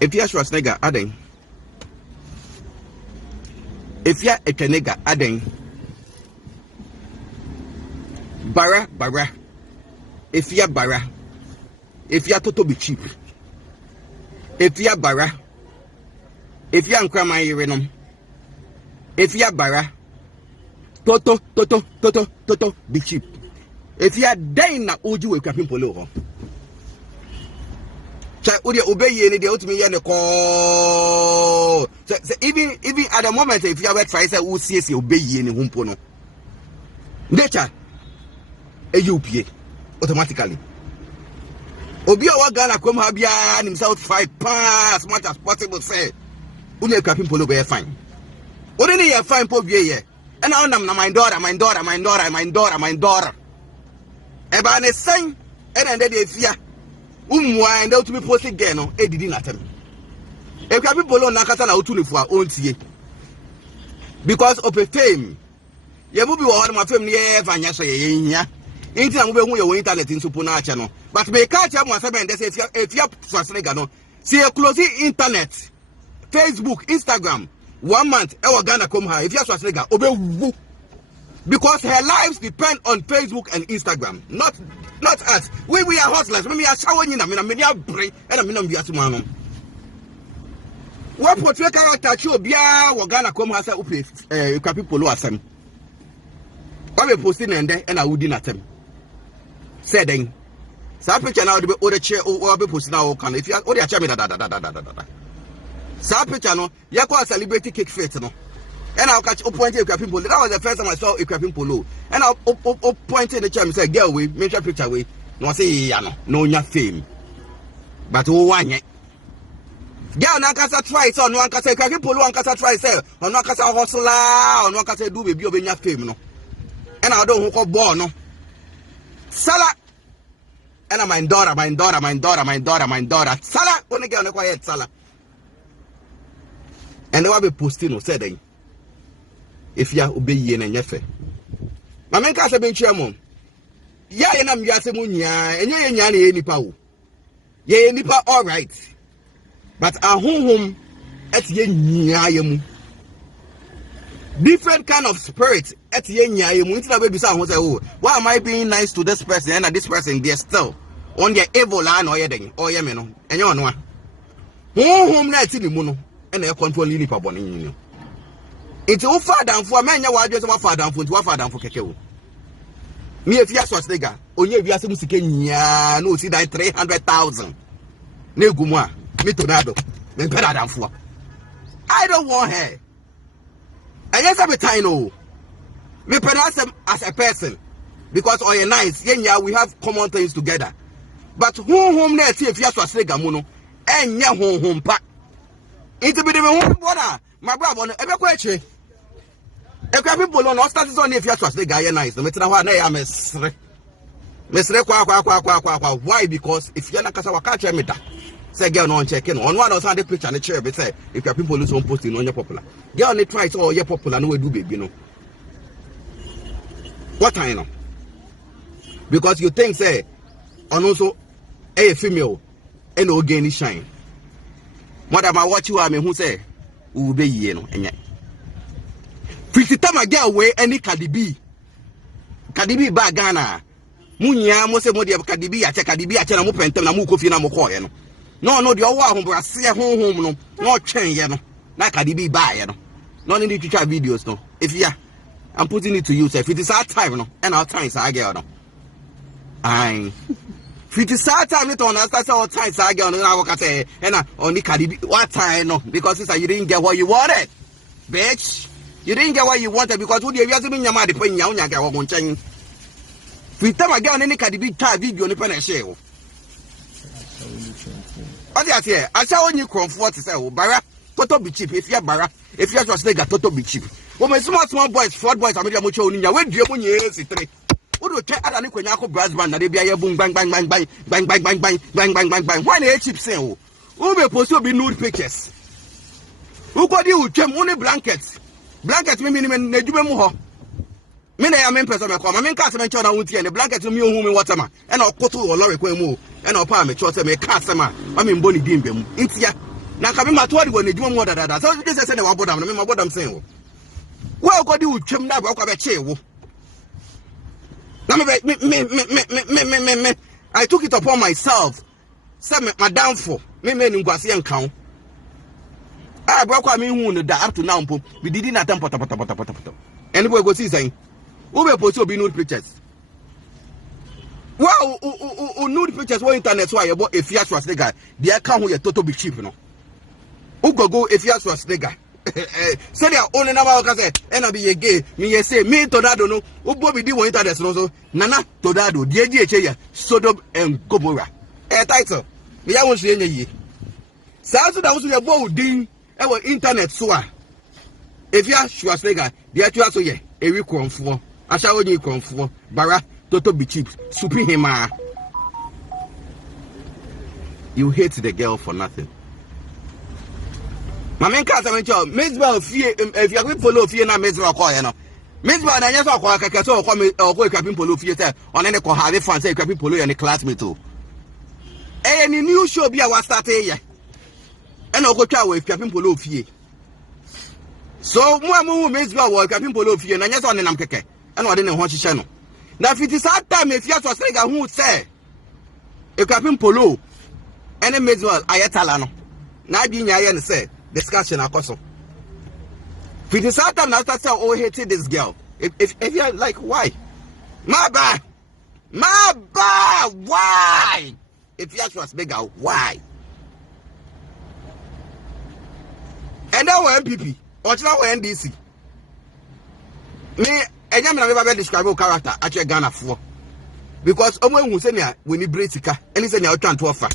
Afia Schwar aden. Afia Ekenega aden. Bara. Afia bara. Afia toto be cheap. Afia bara. Afia nkrama yerenom. Afia bara. Toto be cheap. Afia den na oju we Akuapem Poloo ho. Cha odi obey any dey ultimate ye ne call. So even at the moment if you were try say who see obey any humpo no. Nature AUPA automatically. Obi a Ghana come ha bia himself fight as much as possible say uni Akuapem Poloo be fine. Only you fine po bia ye. And now na my daughter. Eba ne sign and then they fear. And out to be posted again, no, did not tell me. If Akuapem Poloo Nakata na utuni for own tie. Because of a fame, you will be one of my family, Vanya Sayia. Internet will your internet in Supuna channel. But may catch up once again, they say if you are see a closing internet, Facebook, Instagram, 1 month, our Ghana come high. If you are Swasega, obey. Because her lives depend on Facebook and Instagram, not us. We are hustlers. We are showing in a media brain and a minimum biasman. What portray character show Bia or Ghana come has a Akuapem Poloo S. I will post in and I would dinner them. Said then, some picture now the other chair or be posted now. Can if you are only a champion. Some picture no, you call celebrity cake fete no. And I'll catch up point Akuapem Poloo. That was the first time I saw Akuapem Poloo. And I'll point in the chair and say, get away, make your picture away. No, say, no, your fame. But who won it? Girl, Nankasa try, so no one can say, Akuapem Poloo, Nankasa try, say, or no Nankasa hustler, or no Nankasa do baby of your fame, no. And I don't hook up born, no. Salah. And I'm my daughter. Salah, only girl, no quiet, Salah. And they will be posting, no, said they. If you obey ye and yefe. My man can't be chairman. Ya and I'm Yasemunia, and ye any nipa. Ye nipa all right. But our home at ye nyayemu. Different kind of spirit at ye nyayemu. It's not baby sound say, oh, why am I being nice to this person and this person they're still on your evil line or yeding or yemeno. And you know. Home night in the mono and they're controlling nipa boning. It's all far down for a man. You are just one far down for Kekeo. Me, if you are Swasega, or you are some Sikenya, no, see that 300,000. Ne Guma, me tornado, then better than for. I don't want her. I guess I'm a tiny. Me pronounce them as a person because on your nice, yeah, we have common things together. But home there, see if you are Swasega Mono, and ya home pack. It's a bit of a home water. My brother, ever question. Akuapem Poloo no start on if you trust the guy nice. No matter what I am mesre kwa. Why? Because if you na kasa waka che meta. Say girl no check in. On one of the picture na chair be say if Akuapem Poloo so posting on your popular. Girl ne try so your popular no we do baby no. What I know? Because you think say on also a female and no gain shine. Madam I watch you am who say we be ye no enye. 50 time I get away any Cardi B ba Ghana. Munya mo se mo de Cardi B ache na mo pentem na mo kofi na mo koye no. No the owa ho brase hom no. No twen ye no. Na Cardi B ba ye no. No need to try videos no. If ya I'm putting it to you say if it is our time no and our time say girl no. Aye. 50 time it on us that's our time say girl no na work say and only Cardi B what time no because it's you didn't get what you wanted. Bitch. You didn't get what you wanted because who the Yazimin Yamadi paying Yanga or Monchang. If you tell again any Cardi B type video on the pen share. What I say, I saw when you comfort to say, oh, Barra, Toto be cheap. If you're Barra, if you're just like a Toto be cheap. Oh, my small boys, 4 boys, I'm going to show you when you years. What do you tell Adani Quenako brass band that they be a boom bang. Why they cheap say, oh, who may supposed to be nude pictures? Who got you with only blankets? Blanket me minimum ne djube mu ho me na ya me person me kwa me nka se me ncho na wuti and blanket me ohun me water ma e na okoto wo lorry kwa mu e na opa me cho se me ka se ma me mboni di mbem ntia na ka me matwa de woni dwuma mu dada so this say na wabodam na me mabodam sen wo well go di utwem na ba kwa be che wo na me I took it upon myself say my downfall me ngwase enkan ah bro kwa me hu no da up to now mpo we did not attempt pota anybody go see saying who be post obi nude pictures wow nude pictures on internet so you bought Afia Schwar nigga the account who you total be cheap no who go Afia Schwar nigga so they are only number ka say and be ye gay me say me tornado no who bo be di on internet no so nana tornado die eche Sodom and Gomorrah title me ya won so yenye yi sa so da wo so ye bo din e wo internet so a Afia Schwar nigga the actual so ye ewi kronfo asha onyi kronfo bara toto be cheap supi hima. You hate the girl for nothing. My main cast I mention Mezba Fie if you Akuapem Poloo Fie na Mezba call you know. Mezba na nyeso call kaka so call me or Akuapem Poloo Fie say on any call have fun say Akuapem Poloo and classmate too. Any new show be a was start here. And go try with Akuapem Poloo Fie. So mo Mezba wo Akuapem Poloo Fie na nyeso on nam keke. And what didn't want to channel. Now if it is that time if you was saying who say Akuapem Poloo and Mezba ayetala no. Na bi nya ye say discussion akoso. If it is that time after say oh hated this girl. If you're like why? My bad, why? If you was bigger, why? And now we're MPP or now we're NDC. Me and I'm never describe character actually Ghana for because someone who say we need Britica and he said you're trying to offer.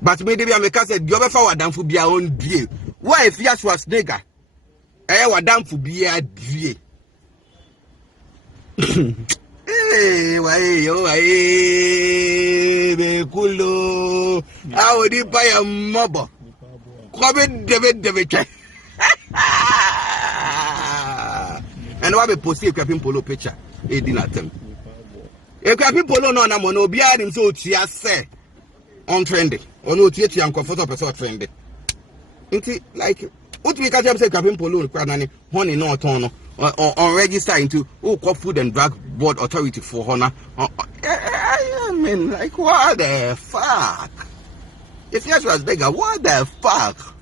But maybe I make us say you ever for down for be our own deal. Why if Afia Schwar nigga? Wa down for be a deal. Hey, why be cool. How would you buy a mobile? Come David. And what be posting Akuapem Poloo picture? He did not tell me. Akuapem Poloo no na mo no be him so tia say on trendy. Or no tia tia comfortable person trendy. Inti like what we can say Akuapem Poloo kwanani honey no turn on register into Food and Drug Board Authority for honor. I mean like what the fuck? If Afia Schwar bigger, what the fuck?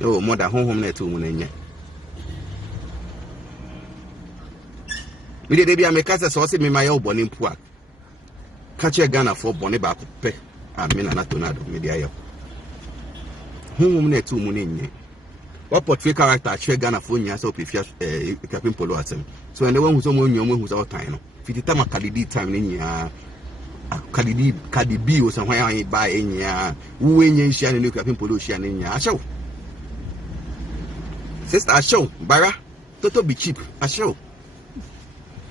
Oh, more than home net to Munenya. We did be a mecasa sauce in my old bonnie poor. Catch a gunner for bonnie back. I mean, not tornado, media. Home net to Munenya. What portrait character, share Ghana for you, so if Akuapem Poloo S. So, and the one who's on your who's out time. If you time a Cadidi time in ya, Cadidi or somewhere I buy in ya, who in ya, Shannon, Akuapem Poloo Shannon, ya show. Sister, I show, Bara, Toto be cheap, I show.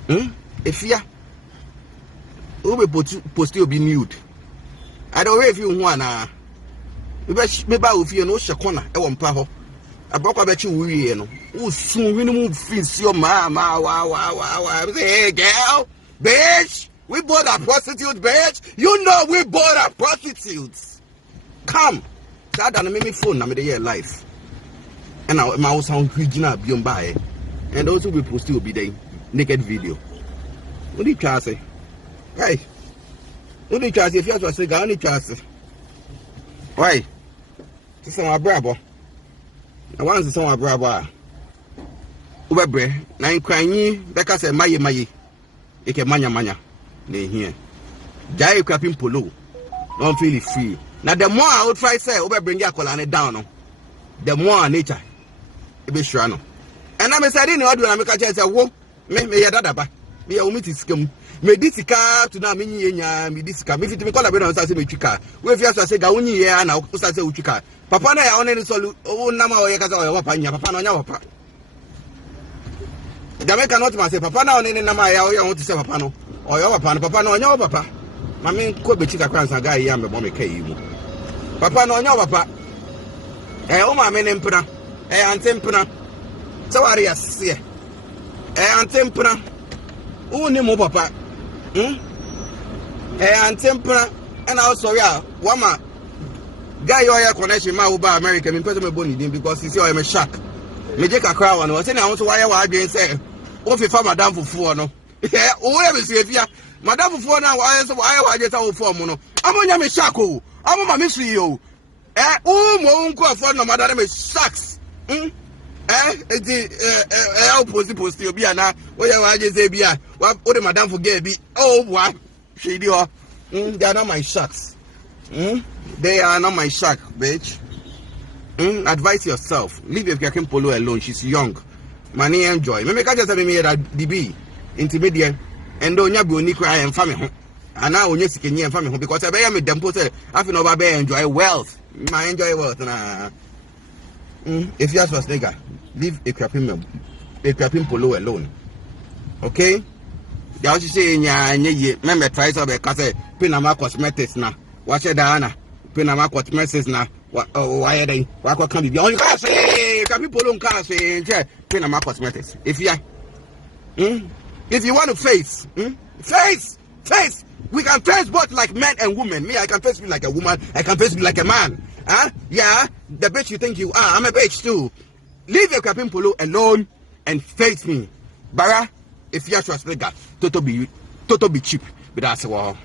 Afia, who will post you be nude? I don't know if you want maybe if you know Shakona, I won't paho. I broke about you, no. Who soon we move fins your mama, wow. Hey, girl, bitch, we bought a prostitute, bitch. You know we bought a prostitutes. Come, that done make me phone, I'm in life. And now my house sound original beyond by, and also we post will be the naked video. What do you try to say? Hey, what do you try to say? If you have to say, I only try to say. Why? This is my brother. I want to say my brother. Ubebre, na inkwani, beka say maye. Eke manya. They here. Jai Akuapem Poloo. Don't feel free. Now the more I would try say, bring your colony down. The more nature. Be sure no. And I'm saying no do na make a say wo me ya dada ba. Me ya umiti sikam. Me disika to na me nyenya me disika. Me fit me call abena say me twika. We Afia Schwar say ga wonyi ye na o say utwika. Papa na ya one ni solu o na ma o ye ka say o wapa nya papa na onya wapa. Jamaica not ma say papa na one ni na ma ya o ye won to say papa no. O ye wapa no papa na onya wapa. Ma me ko be chika kran sa ga ya me bo me kai yi mu. Papa na onya wapa. O ma me ne mpra. Antempna. So are you see? Antempna. Who name papa? And tempera, and also, yeah, Wama. Guy, your connection, my Uber American, in person, because you see, I'm a shark. Me take a crowd and was saying, I want to wire I didn't say, what if Madame for four, no? Yeah, whatever, see if you, Madame for four now, I just out for mono. I'm on your shackle. I'm on my mystery, you. Oh, my uncle for no madame sucks. Supposed to be an where I just say, what the madame forget be? Oh, what? She do. They are not my sharks. They are not my shark, bitch. Advise yourself. Leave Afia Poloo alone. She's young. Money enjoy. Me make just me that DB intermediate and don't you be cry and family. And now when you see and family because I be me them put I feel no be enjoy wealth. My enjoy wealth na. If you ask for nigga, leave Afia Poloo alone. Okay? They also say nya remember try so be cause Pinama cosmetics na. Watch it Diana. Pinama cosmetics na. Why they? Why can't be? Oh, you can't say. People don't can't say. Pinama cosmetics. If you want to face, face. We can face both like men and women. Me, I can face me like a woman. I can face me like a man. Yeah, the bitch you think you are. I'm a bitch too. Leave Akuapem Poloo alone and face me. Bara, if you trust me, that Toto be cheap. But that's all.